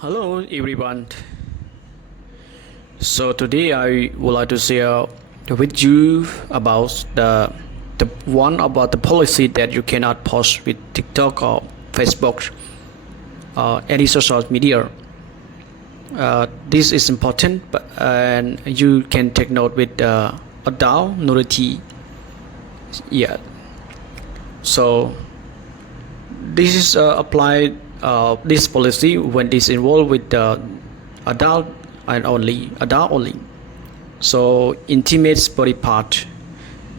Hello everyone. So today I would like to share with you about the one about the policy that you cannot post with TikTok or Facebook or any social media. This is important, and you can take note with adult nudity. Yeah. So this is applied this policy when this involved with adult and only adult only. So intimate body part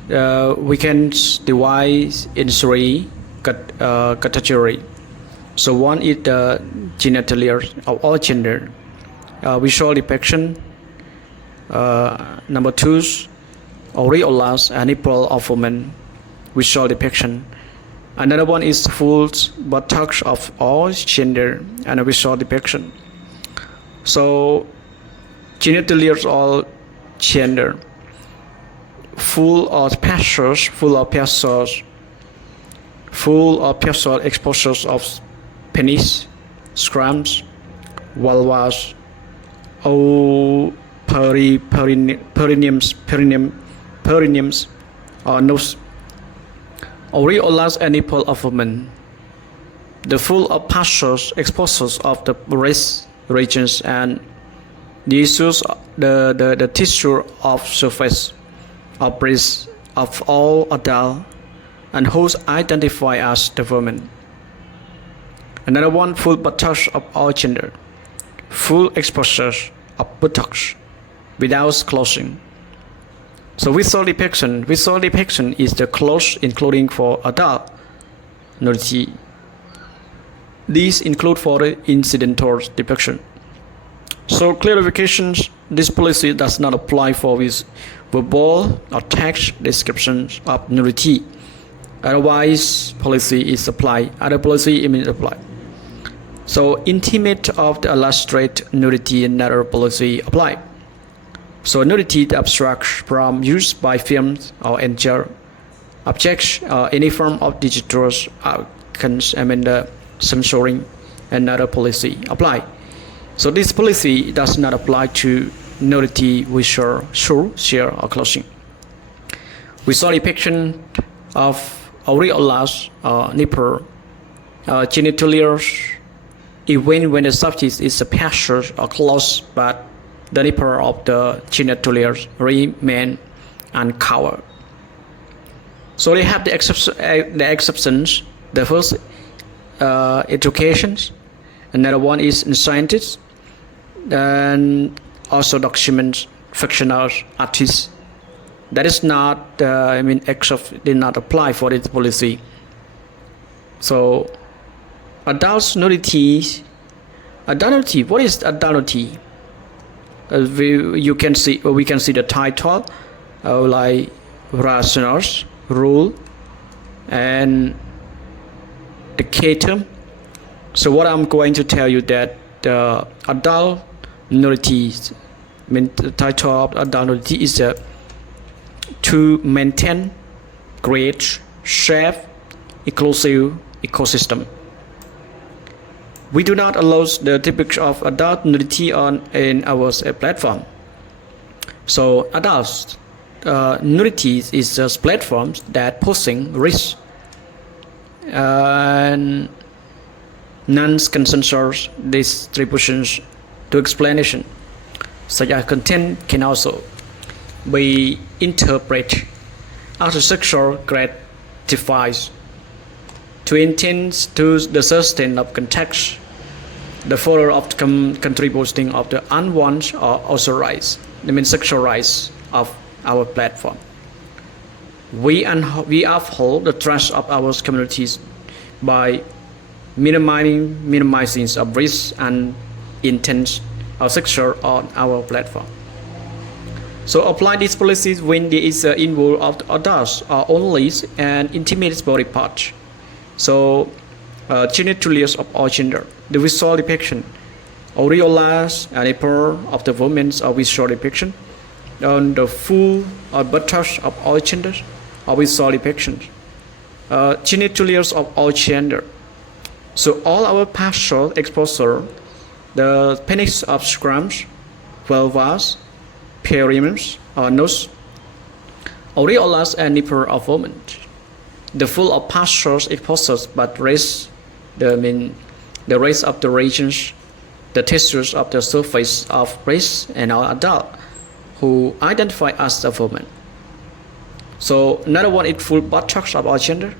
we can divide in three category. So one is the genitalia of all gender, visual depiction. Number two, areolas and nipple of women, visual depiction. Another one is full buttocks of all gender and a visual depiction. So genitalia of all gender, full of pastures, full of exposures of penis, scrums, vulvas, or perineums, or nose. Areolas and nipple of women, the full of pastures, exposures of the breast regions, and the issues, the tissue of surface of breast of all adult and who's identified as the woman. Another one, full buttocks of all gender, full exposure of buttocks without clothing. So visual depiction is the clothes including for adult nudity. These include for the incidental depiction. So clarifications, this policy does not apply for with verbal or text descriptions of nudity. Otherwise, policy is applied. Other policy is applied. So intimate of the illustrate nudity, another policy applied. So nudity, the abstract from used by films or angel objects, any form of digital icons, the censoring, another policy apply. So this policy does not apply to nudity visual share or clothing. We saw depiction of areolas, nipple, genitalia, even when the subject is a pasture or close, but the nipple of the genitalia remain uncovered. So they have the exceptions. The first, educations. Another one is scientists, and also documents, fictional artists. That is not, except did not apply for this policy. So, adult nudity. What is adult nudity? We can see the title, like rationals, rule, and the term. So what I'm going to tell you that adult nudity, the title of adult nudity is to maintain great, safe, inclusive ecosystem. We do not allow the typical of adult nudity in our platform. So adult nudity is just platforms that posing risk and non-consensual distributions to explanation. Such as content can also be interpreted as sexual gratifies to intend to the sustain of context, the follower of contributing of the unwanted or authorized, sexualized of our platform. We uphold the trust of our communities by minimizing of risk and intent of sexual on our platform. So apply these policies when there is involved of adults or only an intimate body part. So genitalia of all gender, the visual depiction, areolas and nipple of the women or visual depiction, on the full or buttocks of all genders or visual depiction, genitalia of all gender. So all our partial exposure the penis of scrums, vulvas, perineums or nose, areolas and nipple of women. The full of partials exposed but raise the rest of the regions, the textures of the surface of breast and our adult who identify as a woman. So another one is full buttocks of our gender.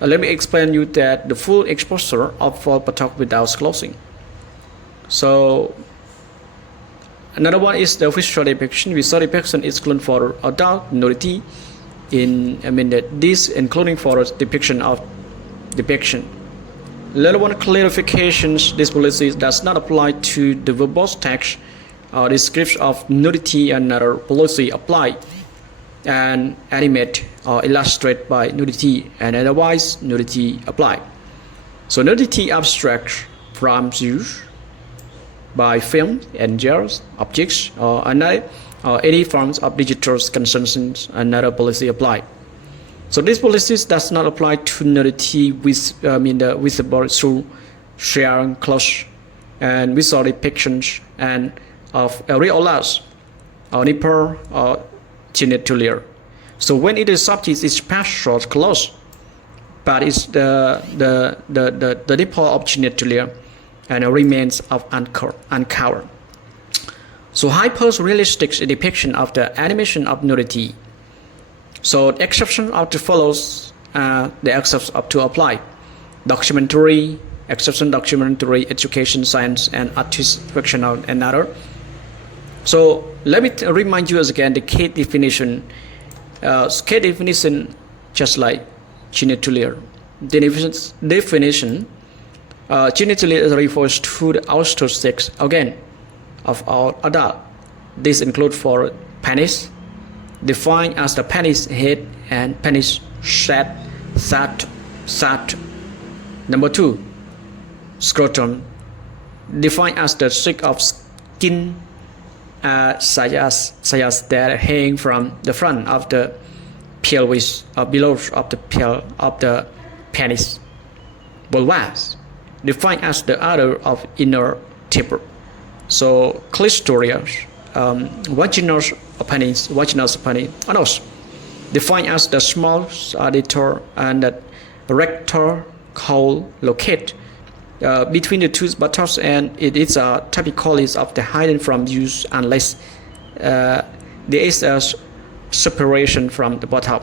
Let me explain you that the full exposure of full buttock without clothing. So another one is the visual depiction. Visual depiction is included for adult nudity this including for depiction of depiction. Another one clarifications, this policy does not apply to the verbose text or description of nudity. Another policy apply and animate or illustrate by nudity and otherwise nudity apply. So nudity abstract from use by film and gels, objects or any forms of digital consumptions. Another policy apply. So this policy does not apply to nudity with the visible through sharing clothes and visual depictions and of areolas or nipple or genitalia. So when it is subject is partial close, but it's the nipple of genitalia and remains of uncovered. So hyper-realistic depiction of the animation of nudity. So the exception of the follows the exceptions of to apply. Documentary, exception documentary, education, science, and artist, fictional, and other. So let me remind you again the key definition. Key definition just like genitalia. Definition. Genitalia refers to the outer sex organ of all adult. This includes for penis, defined as the penis head and penis sat. Number 2, scrotum, defined as the streak of skin such as that hang from the front of the pelvis or below of the penis. Vulvas, defined as the other of inner tip. So clitoris, vaginal openings, anus, defined as the small adductor and the rectal hole located between the two buttocks, and it is typically of the hidden from use unless there is a separation from the bottom.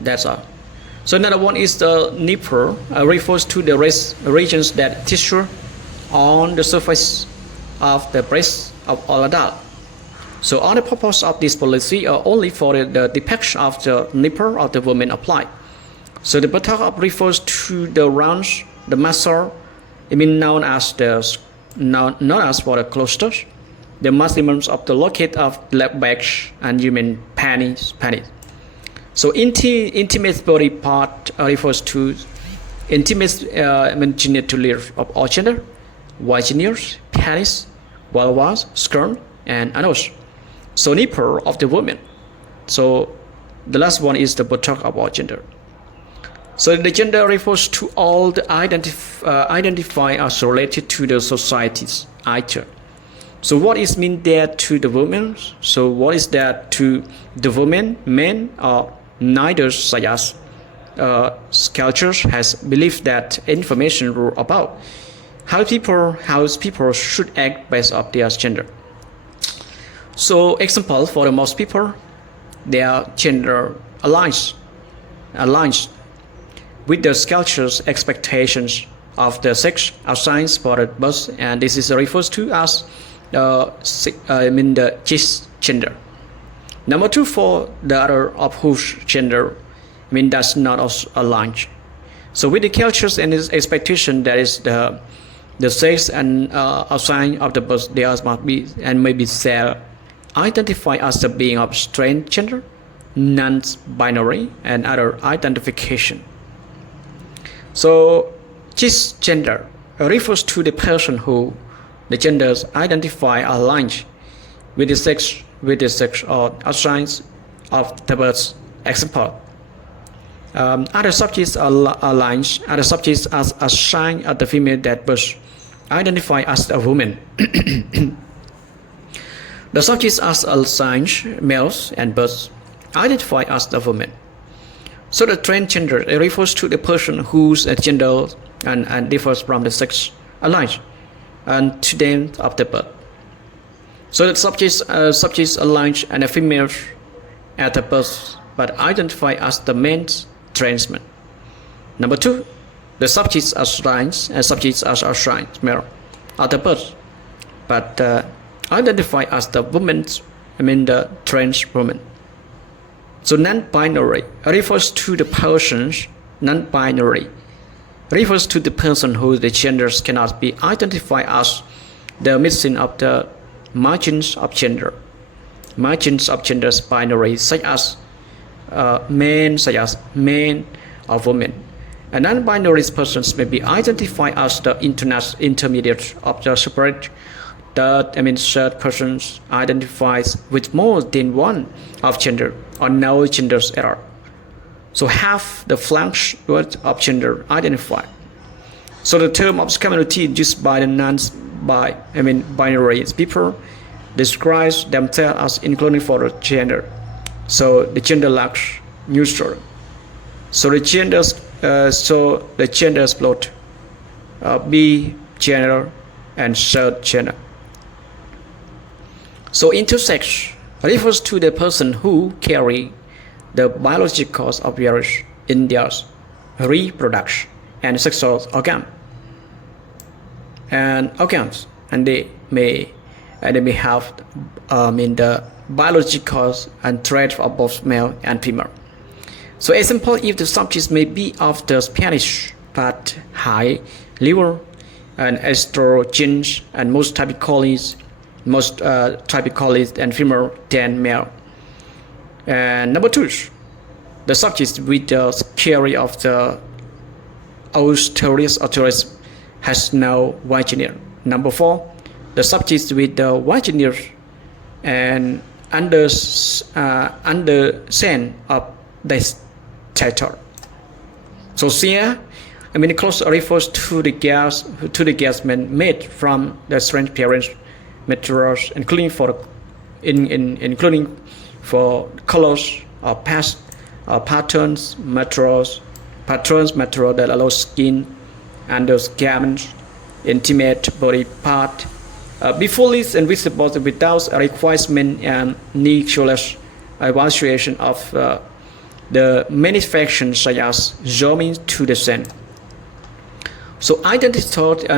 That's all. So another one is the nipple, refers to the regions that tissue on the surface of the breast of all adult. So all the purpose of this policy are only for the depiction of the nipple of the woman applied. So the buttock refers to the rounds, the muscle, known as for the clusters, the muscles of the locate of left back and human penis. So intimate body part refers to intimate genitalia of all gender, vaginas, penis, vulvas, scrotum, and anus. So nipple of the woman. So the last one is the buttock of all gender. So the gender refers to all the identify as related to the society's item. So what is mean there to the women? So what is that to the women, men, or neither, such as cultures has believed that information rule about how people should act based on their gender. So example, for the most people, their gender aligns with the culture's expectations of the sex assigned for the birth, and this is refers to as the cisgender. Number 2, for the other of whose gender does not also align. So with the cultures and its expectation, that is the sex and assigned of the birth, there must be and may be identify as the being of strange gender, non-binary, and other identification. So cisgender refers to the person who the genders identify aligned with the sex or assigned of the birth. Example, other subjects are aligned, other subjects as assigned of the female that birth, identify as a woman. The subjects are assigned males and births identify as a woman. So the transgender refers to the person whose gender and differs from the sex aligned and to them after birth. So the subjects aligned and the females at the birth but identify as the men's trans man. Number two, the subjects are assigned and subjects are assigned male at the birth but identify as the woman's, the trans woman. So non-binary refers to the persons. Non-binary refers to the person whose the genders cannot be identified as the missing of the margins of gender. Margins of genders binary such as men or women. And non-binary persons may be identified as the intermediate of the separate. Third persons identifies with more than one of gender or no genders at all. So have the flanks of gender identified. So the term of community used by the binary people describes themselves as including for the gender. So the gender lacks neutral. So the genders plot B gender and third gender. So intersex refers to the person who carry the biological cause of virus in their reproduction and sexual organs, and they may have the biological cause and trait of both male and female. So example, if the subject may be of the Spanish but high liver and estrogens and most typically and female than male. And number two, the subject with the carry of the osteoarthritis has no vagina. Number four, the subject with the vagina and understand of this title. So here, the clause refers to the gas made from the transparent materials, including for colors or patterns material that allow skin, undergarments, intimate body part, be fully invisible without a requirement and needless evaluation of the manufacturers such as zooming to the sun. So identical, the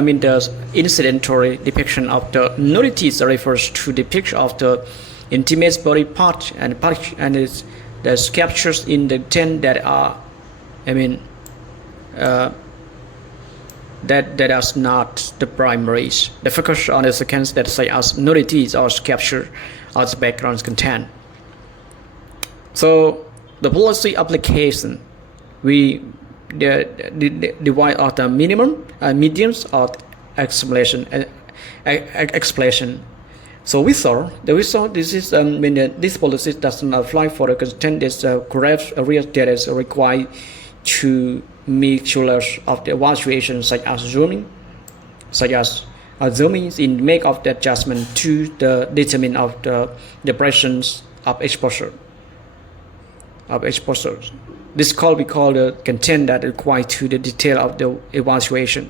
incidental depiction of the nudity refers to the picture of the intimate body part and the sculptures in the tent that are, that is not the primaries. The focus on the seconds that say as nudities or sculpture as background content. So the policy application, we divide of the minimum, mediums, or explanation. So we saw this is this policy does not apply for the content is correct real data is required to make sure of the evaluation such as zooming in make of the adjustment to the determine of the presence of exposure. This we call the content that required to the detail of the evaluation.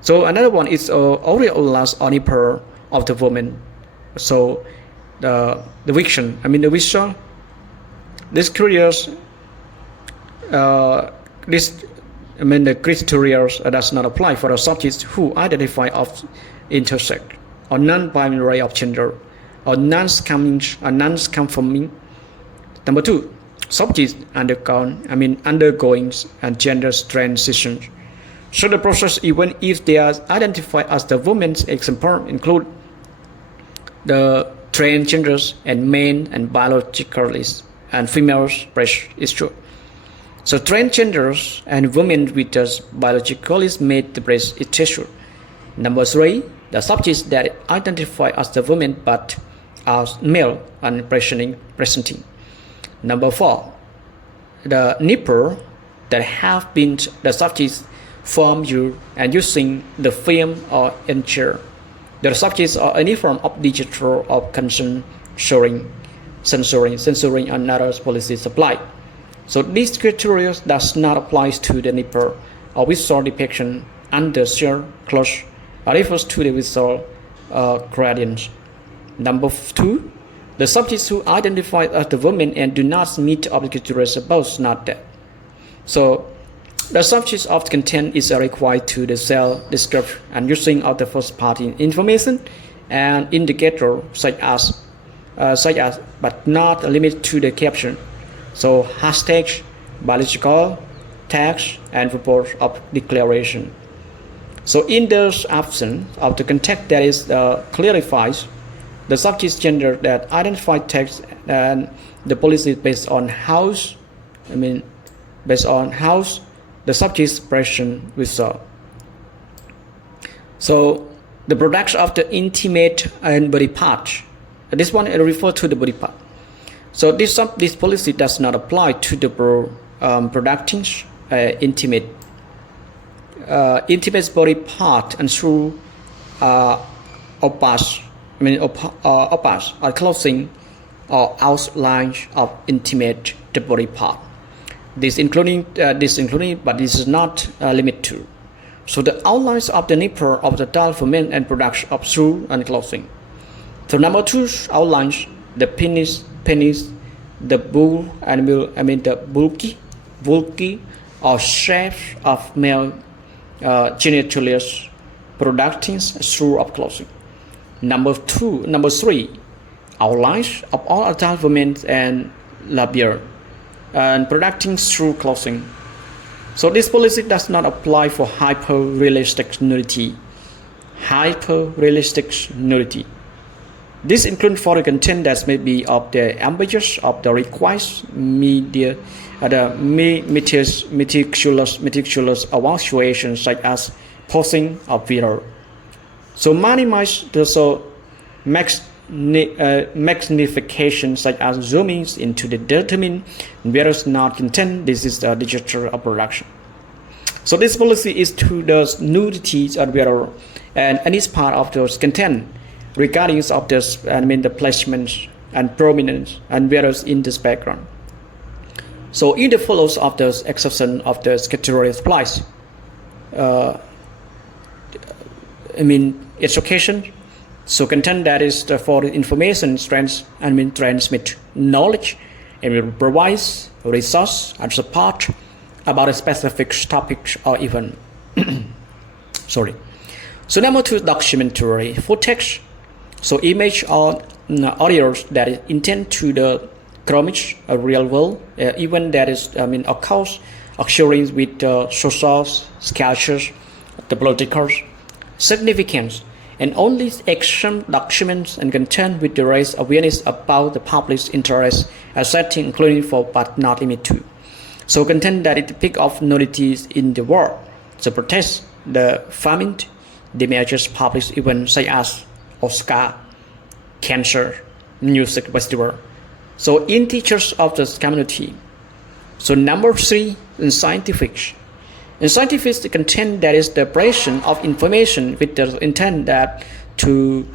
So another one is aureolas or nipple of the woman. So the vision, the visual. This curious, the criteria does not apply for the subjects who identify of intersex or non-binary of gender or non-conforming. Number two, subjects undergoing and gender transition. So the process, even if they are identified as the women's example, include the transgenders and men and biologically and females breast is true. So transgenders and women with the biologically made the breast is tissue. Number three, the subjects that identify as the women but as male and presenting. Number four, the nipple that have been the subjects from you and using the film or ensure the subjects or any form of digital or censoring another policy supply. So these criteria does not apply to the nipple or visual depiction under sheer close refers to the visual gradient. Number 2, the subjects who identify as the women and do not meet the criteria above not that. So the subject of the content is required to the cell description and using of the first party information and indicator such as but not limited to the caption. So hashtags, biological tags and report of declaration. So in the absence of the context that is clarifies the subject's gender that identified text and the policy based on house the subject's expression with so the products of the intimate and body part. This one refers to the body part. So this policy does not apply to the productions intimate body part and through opaque or clothing or outlines of intimate the body part. This including but this is not limited to. So the outlines of the nipple of the doll for men and production of shoe and clothing. So number 2 outlines the penis, the bulky or shape of male genitalia productions through of clothing. Number 3 outlines of all adult women and labia and producing through clothing. So this policy does not apply for hyper-realistic nudity. This includes for the content that may be of the ambitious of the requires media, the meticulous evaluation such as posing of video. So minimize the magnification such as zooming into the determine whereas not content. This is the digital production. So this policy is to the nudity of wearer and any part of those content regarding of this the placement and prominence and whereas in this background. So in the follows of the exception of the category applies. Education. So content that is for the information transmit knowledge and will provide resource and support about a specific topic or event. So number 2, documentary footage. So image or audio that is intended to the comic a real world even that is occurring with social cultures, the political significance, and only action documents and content with the raise awareness about the public's interest as setting including for but not limited to. So content that it pick of notices in the world. So protest the famine, the major public events such as Oscar, cancer, music festival. So in teachers of the community. So number 3, in scientific. In scientific, the content that is the operation of information with the intent that to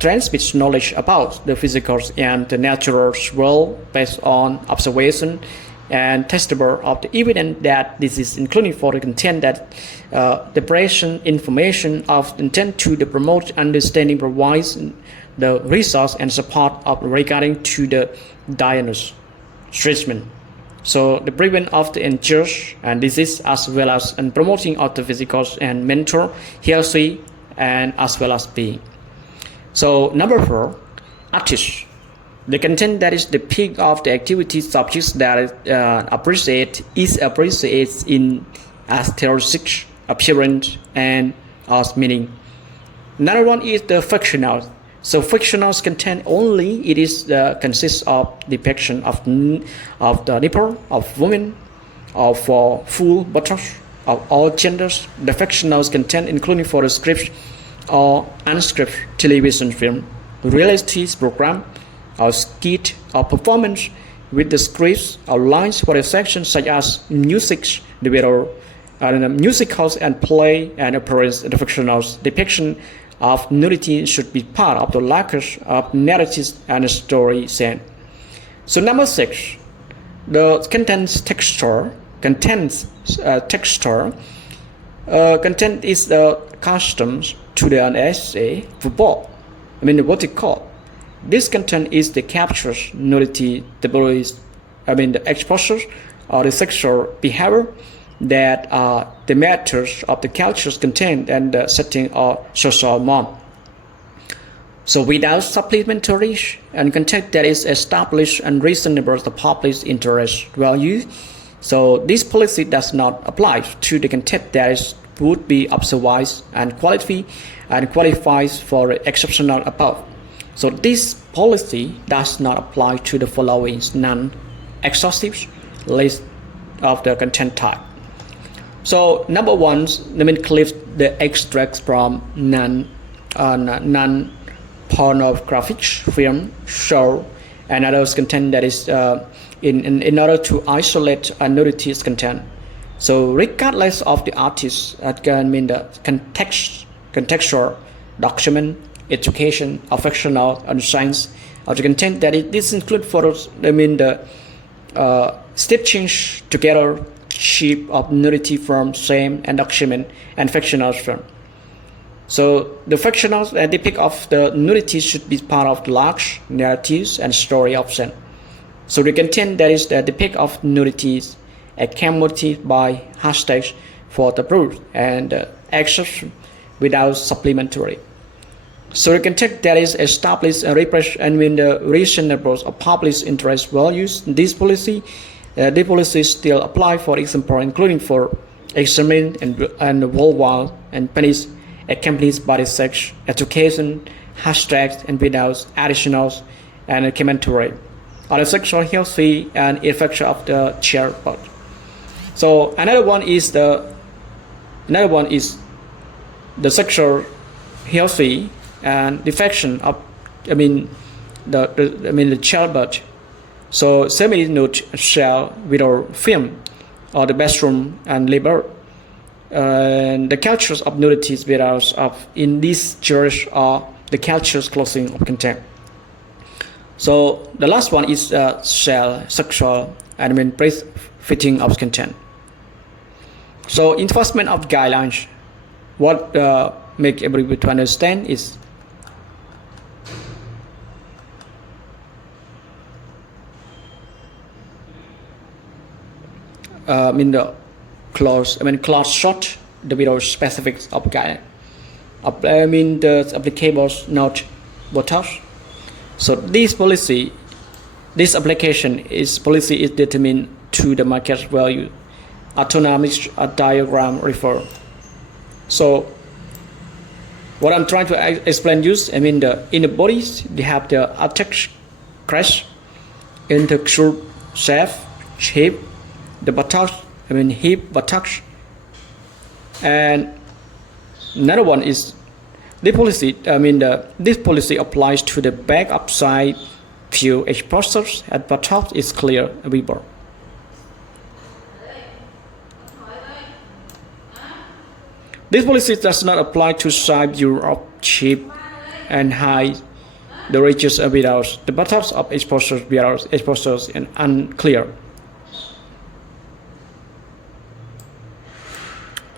transmit knowledge about the physical and the natural world based on observation and testable of the evidence that this is including for the content that the operation information of intent to the promote understanding provides the resource and support of regarding to the diagnosis, treatment. So the prevention of the injuries and disease as well as and promoting of the physical and mental healthy and as well as being. So number 4, artists. The content that is the peak of the activity subjects that appreciates in aesthetic appearance and as meaning. Another one is the fictional. So fictional content only it is consists of depiction of the nipple of women or for full buttocks of all genders. The fictional content including for the script or unscripted television film, reality program, or skit or performance with the scripts or lines for a section such as music, the video, musicals and play and operas, the fictional depiction of nudity should be part of the lacquers of narrative and story scene. So number 6, the contents texture. Content is the customs to the essay football. What it called. This content is the captures nudity, the exposure or the sexual behavior that are the matters of the culture's content and the setting or social norm. So without supplementary and content that is established and reasonable the public interest value, so this policy does not apply to the content that would be observed and qualifies for exceptional above. So this policy does not apply to the following non-exhaustive list of the content type. So number 1, clip the extracts from non-pornographic film, show, and others content that is in order to isolate a nudity content. So regardless of the artist, that can mean the contextual, document, education, affectional, and science of the content that this include photos. The stitching together shape of nudity from same and document and fictional film. So the fictional depict of the nudity should be part of the large narratives and story option. So the content that is the depict of nudities accommodated by hashtags for the proof and exception without supplementary. So the content that is established and repressed and when the reasonable or public interest values this policy, the policy still apply. For example, including for examine and worldwide and penis accompanied by the sex education hashtags and without additionals and commentary on the sexual healthy and infection of the child. So another one is the sexual healthy and defection of the childbirth. So semi-nude shell without film or the bathroom and labor. And the cultures of nudities without of in this church are the cultures closing of content. So the last one is shell sexual and fitting of content. So enforcement of guidelines. What make everybody to understand is the clause short the video specifics of guide. The applicable not what. So this application is determined to the market value. Autonomic diagram refer. So what I'm trying to explain is, in the bodies they have the attach, crash, intercure, shape, the buttocks, hip, buttocks, and another one is the policy. This policy applies to the back upside view exposures at buttocks is clear visible. This policy does not apply to side view of shape and height. The reaches are without the buttocks of exposures and unclear.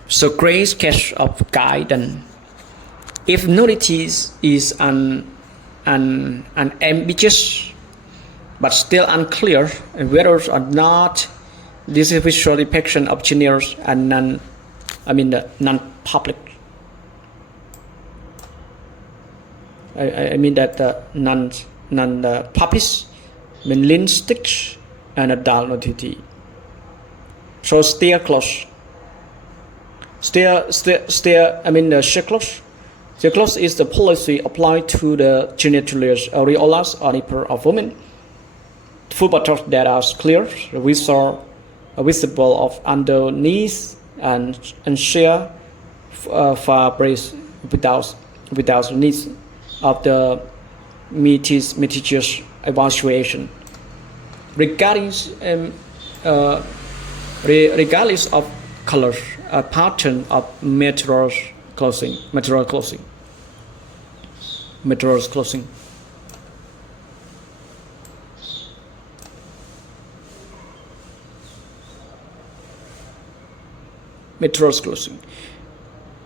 So great sketch of guidance. If nudity is ambiguous but still unclear whether or not this is visual depiction of genres and non-public. Non-puppies, linguistics, and adult nudity. So steer close. Sheer close. Sheer close is the policy applied to the genitals, areolas, or nipple of women. Full buttocks that are clear, visible of underneath, and sheer far breast without needs of the meticulous evaluation. Regardless of color a pattern of materials closing.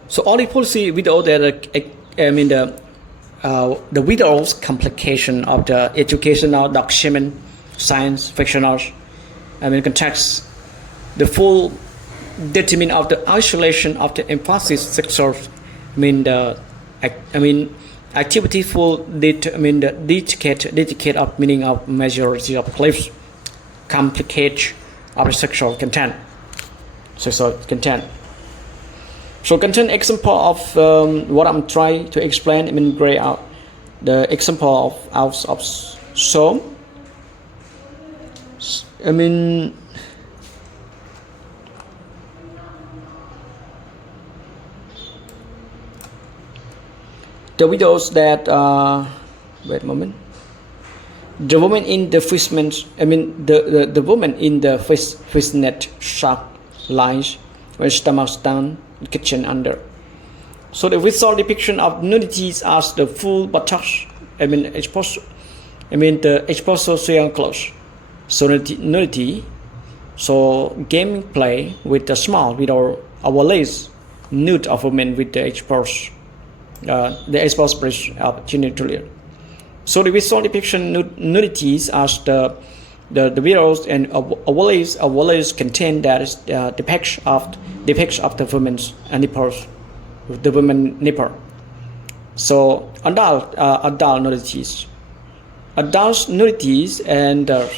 So all the policy without the without complication of the educational document, science, fictional, context, the full determine of the isolation of the emphasis sector, activity full the dedicate of meaning of majority of clips, complicate of the sexual content. So content example of what I'm trying to explain, gray out the example of some. The videos that wait a moment. The woman in the fishman, the woman in the fishnet shop lies with stomach down, kitchen under. So the visual depiction of nudity as the full buttocks, the exposure clothes. So nudity, so gaming play with the small without overlays, nude of women with the exposed breast of genitalia. So the visual depiction nudities as the videos and overlays contain that is depicts of the woman's nipples, the woman nipple. So adult nudities, and the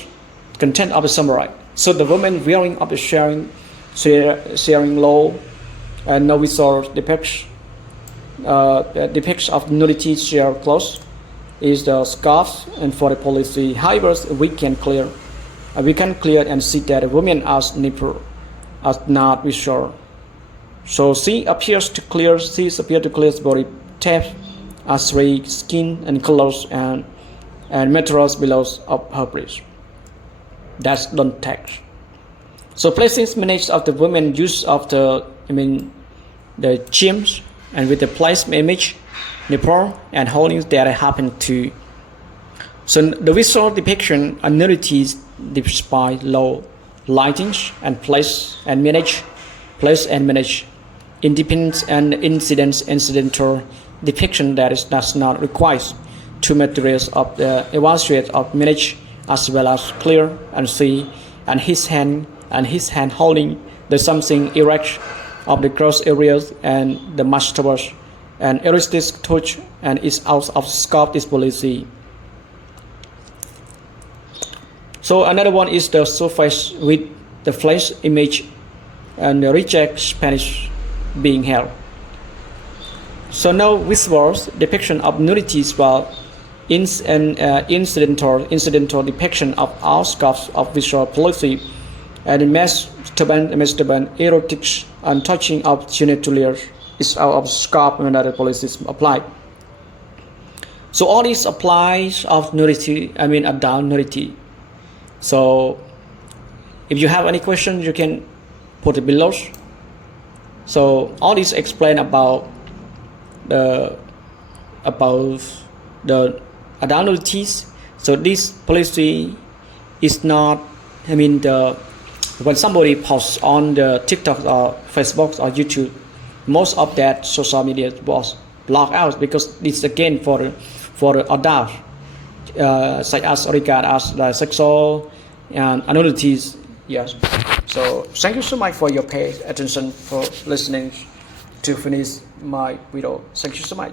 content of the samurai. So the woman wearing of the sharing low and no visual depicts of nudity share clothes is the scarf, and for the policy, however, we can clear and see that the woman as nipple as not visual. So she appears to clear body type as three skin and colors and materials below of her breast. That's don't text. So placing image of the woman use of the gyms and with the place image, nipple and holding that happen to. So the visual depiction of nudities despite low lightings and place and manage independent and incidental depiction does not require two materials of the evaluate of manage as well as clear and see and his hand holding the something erect of the gross areas and the muscles and elastic touch and is out of scope this policy. So another one is the surface with the flash image and the reject Spanish being held. So now visual depiction of nudities while incidental depiction of all scopes of visual policy and masturbant, erotic and touching of genitalia is out of scope when other policies applied. So all these applies of nudity, adult nudity. So if you have any questions, you can put it below. So all these explain about the adult nudities. So this policy is not, when somebody posts on the TikTok or Facebook or YouTube, most of that social media was blocked out because it's again for the adult, such as regard as the sexual and nudities. Yes. So thank you so much for your pay attention for listening to finish my video. Thank you so much.